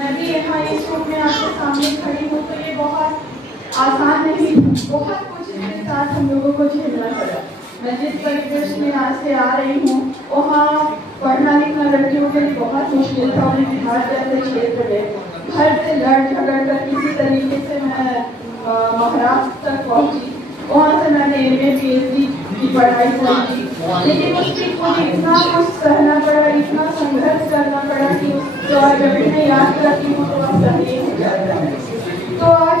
मैं भी यहाँ इस रूप में आपके सामने खड़ी हूँ तो ये बहुत आसान नहीं, बहुत कुछ इसके साथ हम लोगों को झेलना पड़ा। मैं जिस परिवेश में यहाँ से आ रही हूँ वहाँ पढ़ना लिखना लड़कियों के लिए बहुत मुश्किल था। और बिहार जैसे क्षेत्र में घर से लड़ झगड़ कर किसी तरीके से मैं महाराष्ट्र तक पहुँची। वहाँ से मैंने MA PhD की पढ़ाई की, लेकिन उसके मुझे इतना कुछ सहना पड़ा, इतना संघर्ष करना पड़ा कि तो आज जब मैं याद करती हूँ तो अब तकलीफ हो जाता है। तो आज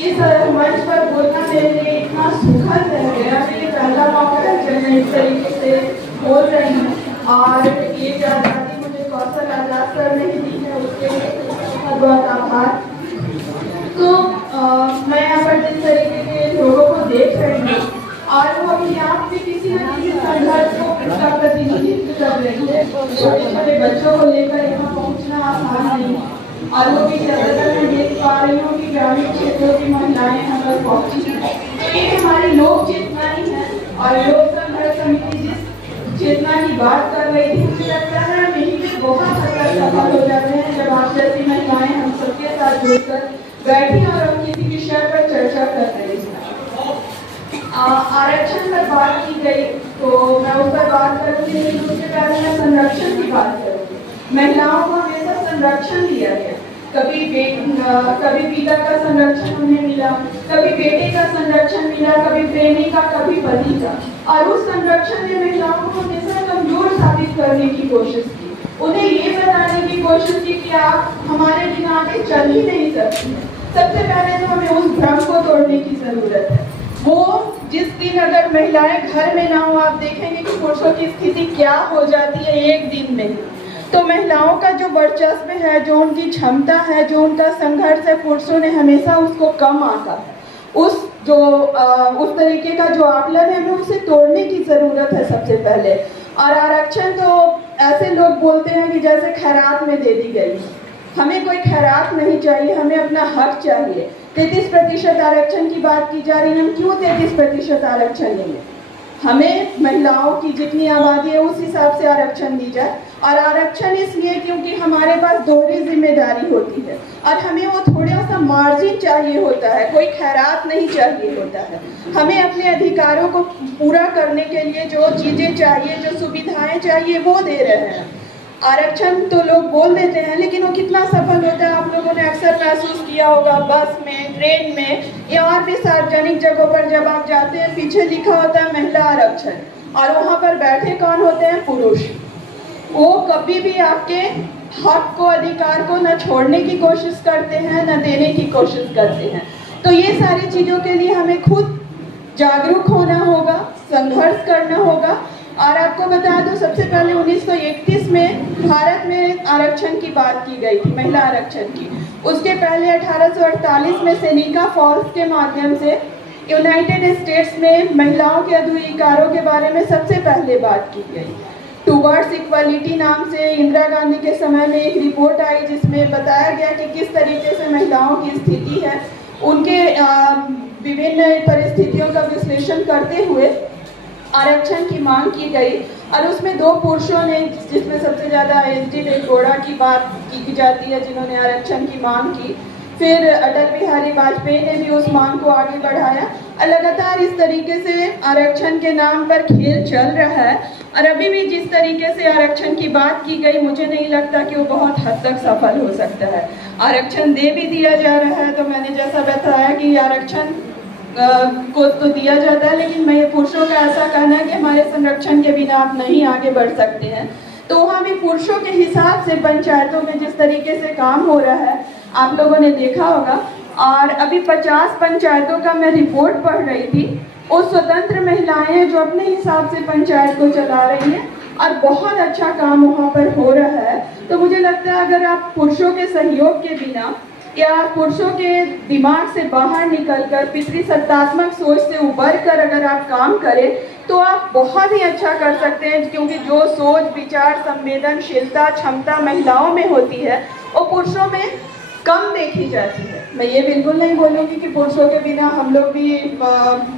इस मंच पर बोलना मेरे लिए इतना सुखद है। मेरा भी पहला मौका है जब मैं इस तरीके से बोल रही हूँ और ये आज़ादी मुझे कौशल आजाद सर ने दी है, उसके लिए बहुत बहुत आभार। तो मैं यहाँ पर जिस तरीके के लोगों को देख रही हूँ और वो अपने आप में किसी न किसी संघर्ष को का प्रतिनिधित्व कर रही है। छोटे छोटे बच्चों को लेकर यहाँ पहुँचना आसान नहीं है और वो भी ज़्यादातर मैं देख पा रही हूँ कि ग्रामीण क्षेत्रों की महिलाएं यहाँ पर पहुँची हैं। तो ये हमारी लोक चेतना ही है और लोक संघर्ष समिति जिस चेतना की बात कर रही थी मुझे लगता है हम यहीं पे बहुत हद तक सफल हो जाते हैं जब आप जैसी महिलाएं हम सबके साथ जुड़कर बैठी और हम किसी विषय पर चर्चा कर रहे हैं। आरक्षण पर बात की गई तो मैं उस पर बात करूँगी, लेकिन उसके पहले मैं संरक्षण की बात करूँगी। महिलाओं को हमेशा संरक्षण दिया गया, कभी पिता का संरक्षण उन्हें मिला, कभी बेटे का संरक्षण मिला, कभी प्रेमी का, कभी पति का। और उस संरक्षण ने महिलाओं को हमेशा कमजोर साबित करने की कोशिश की, उन्हें ये बताने की कोशिश की कि आप हमारे बिना आगे चल ही नहीं सकती। सबसे पहले तो हमें उस भ्रम को तोड़ने की जरूरत है। वो जिस दिन अगर महिलाएं घर में ना हो, आप देखेंगे कि पुरुषों की स्थिति क्या हो जाती है एक दिन में। तो महिलाओं का जो वर्चस्व है, जो उनकी क्षमता है, जो उनका संघर्ष है, पुरुषों ने हमेशा उसको कम आंका है। उस तरीके का जो आकलन है हमें उसे तोड़ने की जरूरत है सबसे पहले। और आरक्षण तो ऐसे लोग बोलते हैं कि जैसे खैरात में दे दी गई। हमें कोई खैरात नहीं चाहिए, हमें अपना हक चाहिए। 33% आरक्षण की बात की जा रही है, हम क्यों 33% आरक्षण लेंगे? हमें महिलाओं की जितनी आबादी है उस हिसाब से आरक्षण दी जाए। और आरक्षण इसलिए क्योंकि हमारे पास दोहरी जिम्मेदारी होती है और हमें वो थोड़ा सा मार्जिन चाहिए होता है, कोई खैरात नहीं चाहिए होता है। हमें अपने अधिकारों को पूरा करने के लिए जो चीज़ें चाहिए, जो सुविधाएं चाहिए वो दे रहे हैं। आरक्षण तो लोग बोल देते हैं, लेकिन वो कितना सफल होता है आप लोगों ने अक्सर महसूस किया होगा। बस में, ट्रेन में या और भी सार्वजनिक जगहों पर जब आप जाते हैं, पीछे लिखा होता है महिला आरक्षण और वहाँ पर बैठे कौन होते हैं? पुरुष। वो कभी भी आपके हक को, अधिकार को न छोड़ने की कोशिश करते हैं, न देने की कोशिश करते हैं। तो ये सारी चीज़ों के लिए हमें खुद जागरूक होना होगा, संघर्ष करना होगा। और आपको बता दूं, सबसे पहले 1931 में भारत में आरक्षण की बात की गई थी, महिला आरक्षण की। उसके पहले 1848 में सेनेका फॉल्स के माध्यम से यूनाइटेड स्टेट्स में महिलाओं के अधिकारों के बारे में सबसे पहले बात की गई। टूवर्ड्स इक्वालिटी नाम से इंदिरा गांधी के समय में एक रिपोर्ट आई जिसमें बताया गया कि किस तरीके से महिलाओं की स्थिति है। उनके विभिन्न परिस्थितियों का विश्लेषण करते हुए आरक्षण की मांग की गई और उसमें दो पुरुषों ने, जिसमें सबसे ज़्यादा HD देवेगौड़ा की बात की जाती है जिन्होंने आरक्षण की मांग की। फिर अटल बिहारी वाजपेयी ने भी उस मांग को आगे बढ़ाया और लगातार इस तरीके से आरक्षण के नाम पर खेल चल रहा है। और अभी भी जिस तरीके से आरक्षण की बात की गई, मुझे नहीं लगता कि वो बहुत हद तक सफल हो सकता है। आरक्षण दे भी दिया जा रहा है, तो मैंने जैसा बताया कि आरक्षण को तो दिया जाता है, लेकिन मैं पुरुषों का ऐसा कहना है कि हमारे संरक्षण के बिना आप नहीं आगे बढ़ सकते हैं। तो वहाँ भी पुरुषों के हिसाब से पंचायतों में जिस तरीके से काम हो रहा है आप लोगों ने देखा होगा। और अभी 50 पंचायतों का मैं रिपोर्ट पढ़ रही थी। वो स्वतंत्र महिलाएं हैं जो अपने हिसाब से पंचायत को चला रही हैं और बहुत अच्छा काम वहाँ पर हो रहा है। तो मुझे लगता है अगर आप पुरुषों के सहयोग के बिना या पुरुषों के दिमाग से बाहर निकलकर पितृसत्तात्मक सोच से उबर कर अगर आप काम करें तो आप बहुत ही अच्छा कर सकते हैं। क्योंकि जो सोच, विचार, संवेदनशीलता, क्षमता महिलाओं में होती है वो पुरुषों में कम देखी जाती है। मैं ये बिल्कुल नहीं बोलूँगी कि पुरुषों के बिना हम लोग भी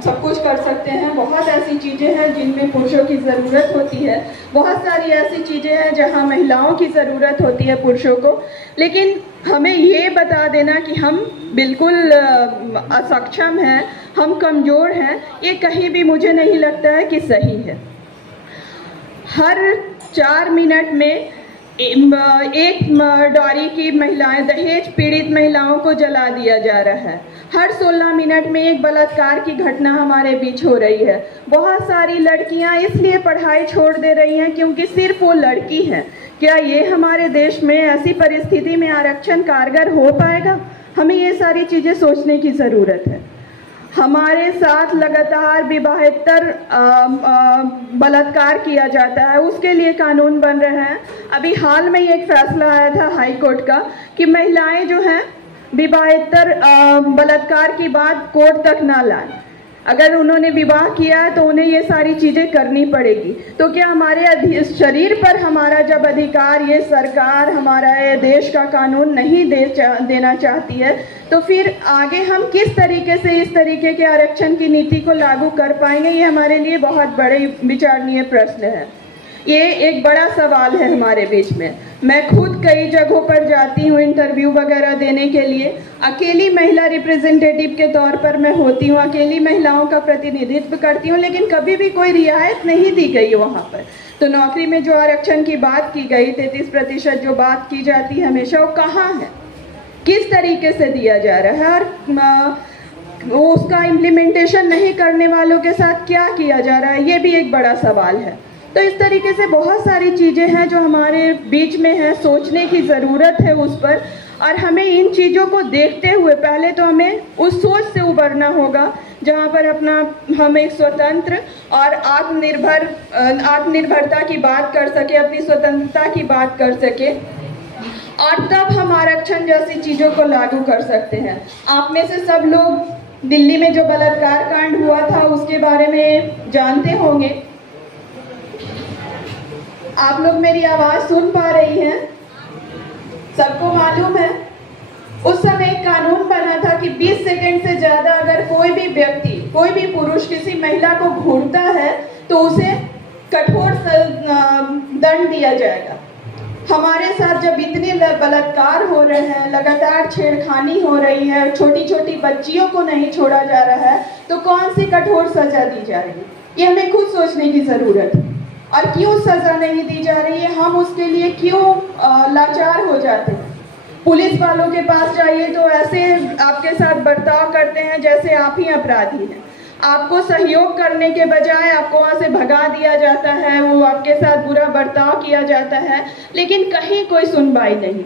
सब कुछ कर सकते हैं। बहुत ऐसी चीज़ें हैं जिनमें पुरुषों की ज़रूरत होती है, बहुत सारी ऐसी चीज़ें हैं जहाँ महिलाओं की ज़रूरत होती है पुरुषों को। लेकिन हमें ये बता देना कि हम बिल्कुल असक्षम हैं, हम कमज़ोर हैं, ये कहीं भी मुझे नहीं लगता है कि सही है। हर 4 मिनट में एक डॉरी की महिलाएं, दहेज पीड़ित महिलाओं को जला दिया जा रहा है। हर 16 मिनट में एक बलात्कार की घटना हमारे बीच हो रही है। बहुत सारी लड़कियां इसलिए पढ़ाई छोड़ दे रही हैं क्योंकि सिर्फ वो लड़की हैं। क्या ये हमारे देश में ऐसी परिस्थिति में आरक्षण कारगर हो पाएगा? हमें ये सारी चीज़ें सोचने की ज़रूरत है। हमारे साथ लगातार विवाहेतर बलात्कार किया जाता है, उसके लिए कानून बन रहे हैं। अभी हाल में एक फैसला आया था हाई कोर्ट का कि महिलाएं जो हैं विवाहेतर बलात्कार की बात कोर्ट तक ना लाएं। अगर उन्होंने विवाह किया है तो उन्हें ये सारी चीज़ें करनी पड़ेगी। तो क्या हमारे शरीर पर हमारा जब अधिकार ये सरकार, हमारा ये देश का कानून नहीं देना चाहती है, तो फिर आगे हम किस तरीके से इस तरीके के आरक्षण की नीति को लागू कर पाएंगे? ये हमारे लिए बहुत बड़े विचारणीय प्रश्न है। ये एक बड़ा सवाल है हमारे बीच में। मैं खुद कई जगहों पर जाती हूँ इंटरव्यू वगैरह देने के लिए। अकेली महिला रिप्रेजेंटेटिव के तौर पर मैं होती हूँ, अकेली महिलाओं का प्रतिनिधित्व करती हूँ, लेकिन कभी भी कोई रियायत नहीं दी गई वहाँ पर। तो नौकरी में जो आरक्षण की बात की गई, 33% जो बात की जाती है हमेशा, वो कहाँ है, किस तरीके से दिया जा रहा है, और उसका इम्प्लीमेंटेशन नहीं करने वालों के साथ क्या किया जा रहा है, ये भी एक बड़ा सवाल है। तो इस तरीके से बहुत सारी चीज़ें हैं जो हमारे बीच में है, सोचने की ज़रूरत है उस पर। और हमें इन चीज़ों को देखते हुए पहले तो हमें उस सोच से उबरना होगा जहाँ पर हम एक स्वतंत्र और आत्मनिर्भरता की बात कर सके, अपनी स्वतंत्रता की बात कर सके, और तब हम आरक्षण जैसी चीज़ों को लागू कर सकते हैं। आप में से सब लोग दिल्ली में जो बलात्कार कांड हुआ था उसके बारे में जानते होंगे। आप लोग मेरी आवाज़ सुन पा रही हैं? सबको मालूम है उस समय एक कानून बना था कि 20 सेकंड से ज़्यादा अगर कोई भी व्यक्ति, कोई भी पुरुष किसी महिला को घूरता है तो उसे कठोर दंड दिया जाएगा। हमारे साथ जब इतने बलात्कार हो रहे हैं, लगातार छेड़खानी हो रही है, छोटी छोटी बच्चियों को नहीं छोड़ा जा रहा है, तो कौन सी कठोर सजा दी जा रही है, ये हमें खुद सोचने की ज़रूरत है। और क्यों सज़ा नहीं दी जा रही है, हम उसके लिए क्यों लाचार हो जाते हैं? पुलिस वालों के पास जाइए तो ऐसे आपके साथ बर्ताव करते हैं जैसे आप ही अपराधी हैं। आपको सहयोग करने के बजाय आपको वहाँ से भगा दिया जाता है, वो आपके साथ बुरा बर्ताव किया जाता है, लेकिन कहीं कोई सुनवाई नहीं।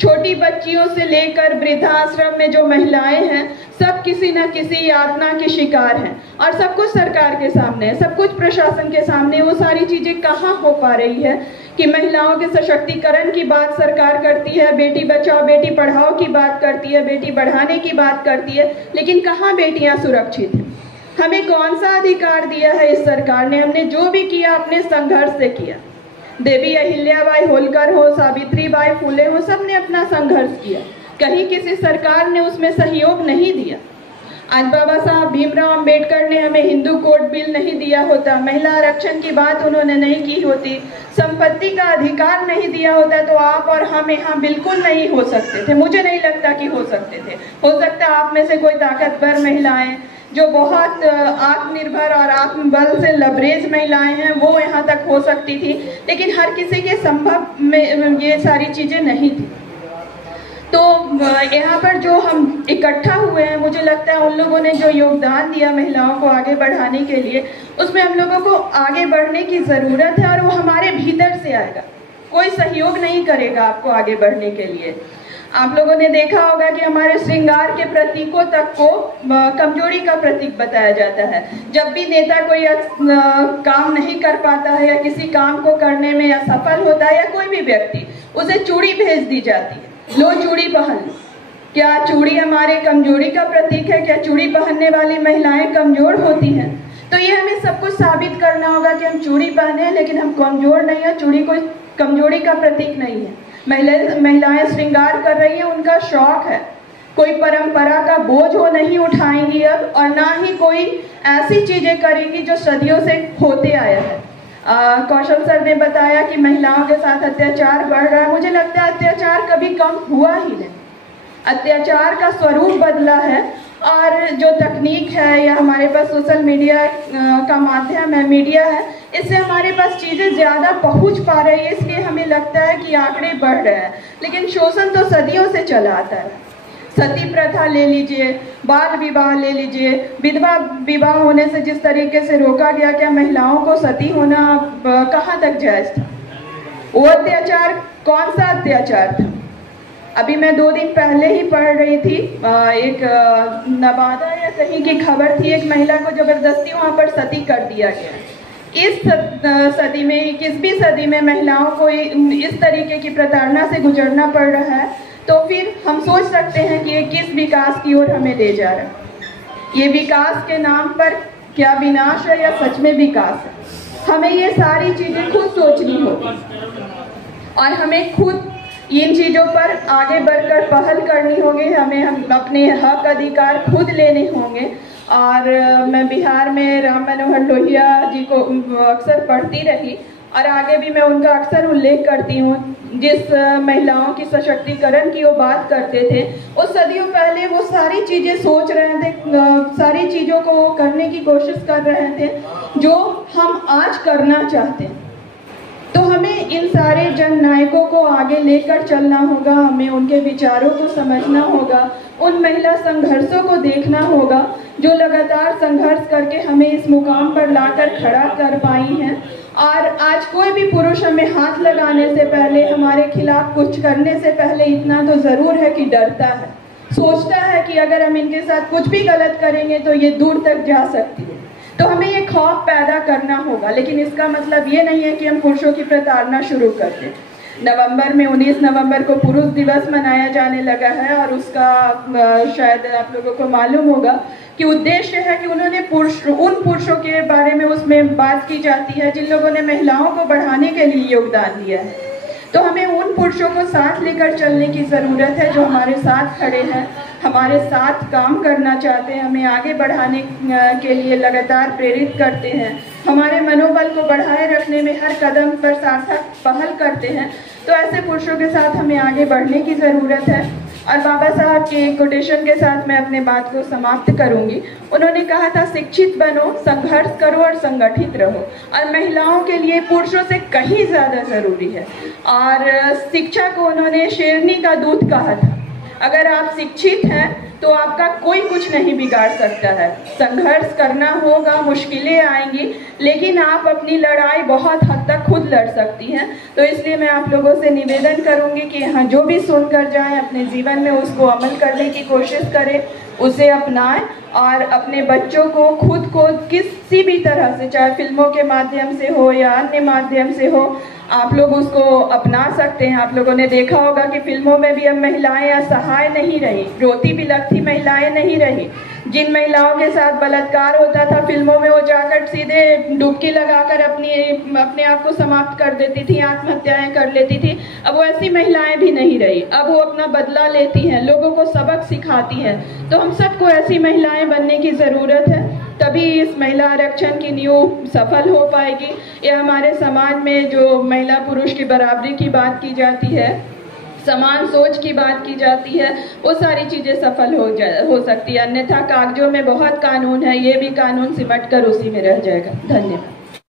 छोटी बच्चियों से लेकर वृद्धाश्रम में जो महिलाएं हैं, सब किसी न किसी यातना के शिकार हैं, और सब कुछ सरकार के सामने है, सब कुछ प्रशासन के सामने। वो सारी चीज़ें कहाँ हो पा रही है कि महिलाओं के सशक्तिकरण की बात सरकार करती है, बेटी बचाओ बेटी पढ़ाओ की बात करती है, बेटी बढ़ाने की बात करती है, लेकिन कहाँ बेटियाँ सुरक्षित हैं? हमें कौन सा अधिकार दिया है इस सरकार ने? हमने जो भी किया अपने संघर्ष से किया। देवी अहिल्याबाई होलकर हो, सावित्रीबाई फुले हो, सब ने अपना संघर्ष किया, कहीं किसी सरकार ने उसमें सहयोग नहीं दिया। आज बाबा साहब भीमराव अंबेडकर ने हमें हिंदू कोड बिल नहीं दिया होता, महिला आरक्षण की बात उन्होंने नहीं की होती, संपत्ति का अधिकार नहीं दिया होता, तो आप और हम यहाँ बिल्कुल नहीं हो सकते थे। मुझे नहीं लगता कि हो सकते थे। हो सकता है आप में से कोई ताकतवर महिलाएं जो बहुत आत्मनिर्भर और आत्मबल से लबरेज महिलाएं हैं, वो यहाँ तक हो सकती थी, लेकिन हर किसी के संभव में ये सारी चीज़ें नहीं थी। तो यहाँ पर जो हम इकट्ठा हुए हैं, मुझे लगता है उन लोगों ने जो योगदान दिया महिलाओं को आगे बढ़ाने के लिए, उसमें हम लोगों को आगे बढ़ने की ज़रूरत है, और वो हमारे भीतर से आएगा। कोई सहयोग नहीं करेगा आपको आगे बढ़ने के लिए। आप लोगों ने देखा होगा कि हमारे श्रृंगार के प्रतीकों तक को कमजोरी का प्रतीक बताया जाता है। जब भी नेता कोई काम नहीं कर पाता है या किसी काम को करने में असफल होता है, या कोई भी व्यक्ति, उसे चूड़ी भेज दी जाती है, लो चूड़ी पहन लो। क्या चूड़ी हमारे कमजोरी का प्रतीक है? क्या चूड़ी पहनने वाली महिलाएं कमजोर होती हैं? तो ये हमें सब कुछ साबित करना होगा कि हम चूड़ी पहने, लेकिन हम कमजोर नहीं है। चूड़ी कोई कमजोरी का प्रतीक नहीं है। महिलाएं श्रृंगार कर रही हैं, उनका शौक है। कोई परंपरा का बोझ वो नहीं उठाएंगी अब, और ना ही कोई ऐसी चीजें करेंगी जो सदियों से होते आया है। कौशल सर ने बताया कि महिलाओं के साथ अत्याचार बढ़ रहा है। मुझे लगता है अत्याचार कभी कम हुआ ही नहीं, अत्याचार का स्वरूप बदला है। और जो तकनीक है या हमारे पास सोशल मीडिया का माध्यम है, मीडिया है, इससे हमारे पास चीज़ें ज़्यादा पहुंच पा रही है, इसलिए हमें लगता है कि आंकड़े बढ़ रहे हैं। लेकिन शोषण तो सदियों से चला आता है। सती प्रथा ले लीजिए, बाल विवाह ले लीजिए, विधवा विवाह होने से जिस तरीके से रोका गया, क्या महिलाओं को सती होना कहाँ तक जायज़ था? वो अत्याचार कौन सा अत्याचार था? अभी मैं 2 दिन पहले ही पढ़ रही थी, एक नवादा या कहीं की खबर थी, एक महिला को जबरदस्ती वहाँ पर सती कर दिया गया। इस सदी में, 21वीं सदी में महिलाओं को इस तरीके की प्रताड़ना से गुजरना पड़ रहा है, तो फिर हम सोच सकते हैं कि ये किस विकास की ओर हमें ले जा रहा है। ये विकास के नाम पर क्या विनाश है या सच में विकास है? हमें ये सारी चीज़ें खुद सोचनी होगी और हमें खुद इन चीज़ों पर आगे बढ़कर पहल करनी होगी। हम अपने हक अधिकार खुद लेने होंगे। और मैं बिहार में राम मनोहर लोहिया जी को अक्सर पढ़ती रही और आगे भी मैं उनका अक्सर उल्लेख करती हूँ। जिस महिलाओं की सशक्तिकरण की वो बात करते थे, वो सदियों पहले वो सारी चीज़ें सोच रहे थे, सारी चीज़ों को वो करने की कोशिश कर रहे थे जो हम आज करना चाहते हैं। तो हमें इन सारे जननायकों को आगे लेकर चलना होगा, हमें उनके विचारों को समझना होगा, उन महिला संघर्षों को देखना होगा जो लगातार संघर्ष करके हमें इस मुकाम पर लाकर खड़ा कर पाई हैं। और आज कोई भी पुरुष हमें हाथ लगाने से पहले, हमारे खिलाफ कुछ करने से पहले इतना तो ज़रूर है कि डरता है, सोचता है कि अगर हम इनके साथ कुछ भी गलत करेंगे तो ये दूर तक जा सकती है। तो हमें ये खौफ पैदा करना होगा। लेकिन इसका मतलब ये नहीं है कि हम पुरुषों की प्रताड़ना शुरू कर दें। नवंबर में 19 नवंबर को पुरुष दिवस मनाया जाने लगा है और उसका शायद आप लोगों को मालूम होगा कि उद्देश्य है कि उन पुरुषों के बारे में उसमें बात की जाती है जिन लोगों ने महिलाओं को बढ़ाने के लिए योगदान दिया है। तो हमें उन पुरुषों को साथ लेकर चलने की ज़रूरत है जो हमारे साथ खड़े हैं, हमारे साथ काम करना चाहते हैं, हमें आगे बढ़ाने के लिए लगातार प्रेरित करते हैं, हमारे मनोबल को बढ़ाए रखने में हर कदम पर सार्थक पहल करते हैं। तो ऐसे पुरुषों के साथ हमें आगे बढ़ने की ज़रूरत है। और बाबा साहब के कोटेशन के साथ मैं अपने बात को समाप्त करूंगी। उन्होंने कहा था, शिक्षित बनो, संघर्ष करो और संगठित रहो। और महिलाओं के लिए पुरुषों से कहीं ज़्यादा ज़रूरी है। और शिक्षा को उन्होंने शेरनी का दूध कहा था। अगर आप शिक्षित हैं तो आपका कोई कुछ नहीं बिगाड़ सकता है। संघर्ष करना होगा, मुश्किलें आएंगी, लेकिन आप अपनी लड़ाई बहुत हद तक खुद लड़ सकती हैं। तो इसलिए मैं आप लोगों से निवेदन करूंगी कि हाँ, जो भी सुनकर जाएं अपने जीवन में उसको अमल करने की कोशिश करें, उसे अपनाएं और अपने बच्चों को, खुद को किसी भी तरह से, चाहे फिल्मों के माध्यम से हो या अन्य माध्यम से हो, आप लोग उसको अपना सकते हैं। आप लोगों ने देखा होगा कि फिल्मों में भी अब महिलाएं असहाय नहीं रही, रोती बिलखती महिलाएं नहीं रही। जिन महिलाओं के साथ बलात्कार होता था फिल्मों में, वो जाकर सीधे डुबकी लगाकर अपने आप को समाप्त कर देती थी, आत्महत्याएं कर लेती थी। अब वो ऐसी महिलाएं भी नहीं रही। अब वो अपना बदला लेती हैं, लोगों को सबक सिखाती हैं। तो हम सबको ऐसी महिलाएं बनने की ज़रूरत है, तभी इस महिला आरक्षण की नींव सफल हो पाएगी। या हमारे समाज में जो महिला पुरुष की बराबरी की बात की जाती है, समान सोच की बात की जाती है, वो सारी चीज़ें सफल हो सकती है। अन्यथा कागजों में बहुत कानून है, ये भी कानून सिमट कर उसी में रह जाएगा। धन्यवाद।